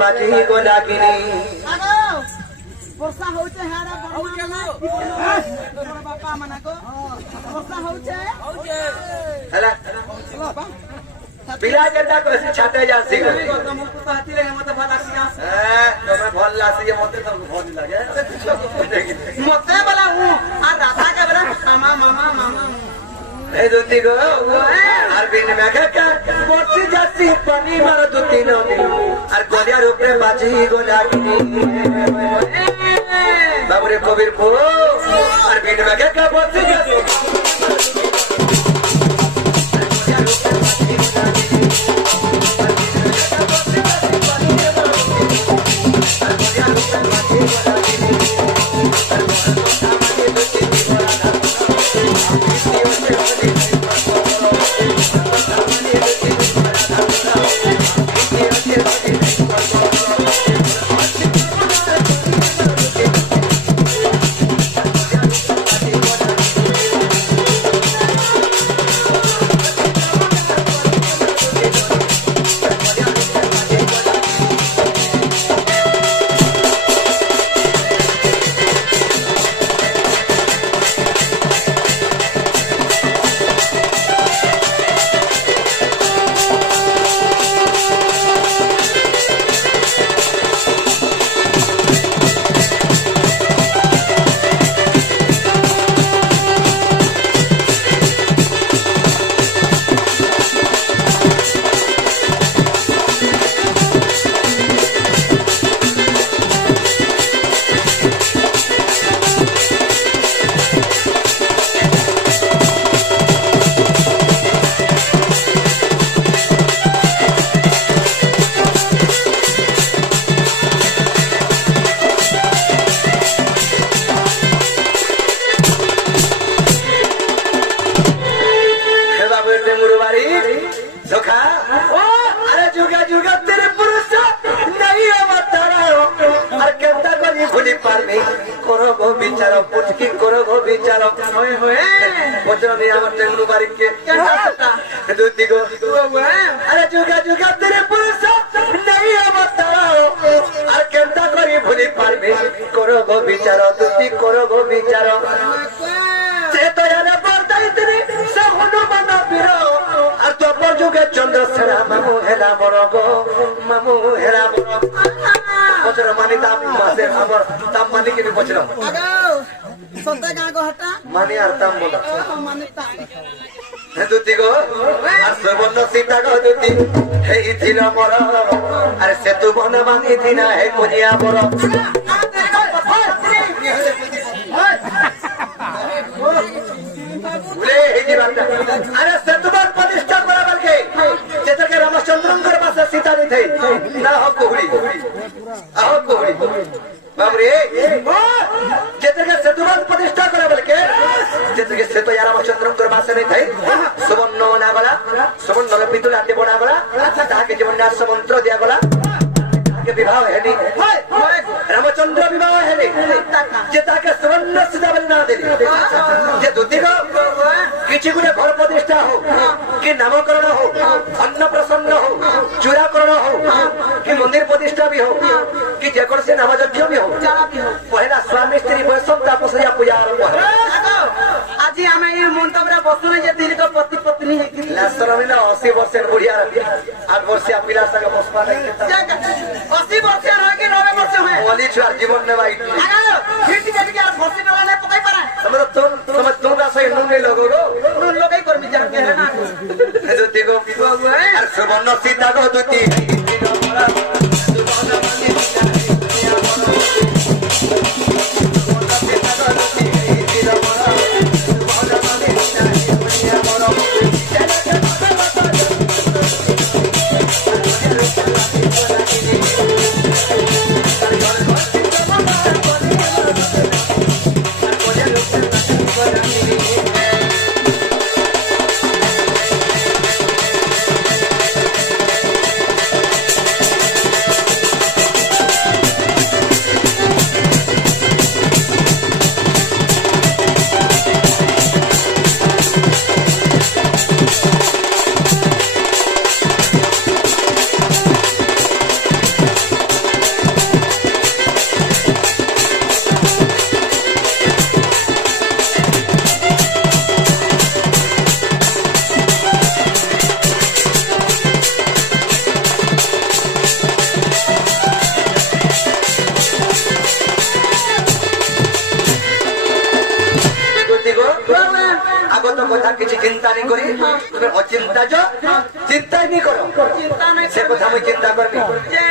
বাজি গো লাগিনি ବର୍ଷା ହଉଛେ ହାଡେ ବାପା ମାନଙ୍କ ବର୍ଷା ହଉଛେ ହେଲା ପିଲା ଯେନ୍ତା କସି ଛାତେ ଯାସି ଗଲେ ତମକୁ ତ ହାତୀରେ ମତେ ଭଲ ଆସି ତମେ ଭଲ ଲାସି ମତେ ତମକୁ ଭଲ ଲାଗେ ମତେ ବୋଲା ମୁଁ আর রাধা কে বলা মামা মামা মামা এই দুটি গো আর বিন মেঘে বসি যাচ্ছি পানি মার দুটি নদী আর গলিয়ার উপরে বাজি গো লাগিনি বাবুরে কবির পো আর বিন মেঘে বসি যাচ্ছি তো কথা কিছু চিন্তা নি করি তুমি অচিন্তা চিন্তাই নি করো চিন্তা নাই সে কথা আমি চিন্তা করবি যে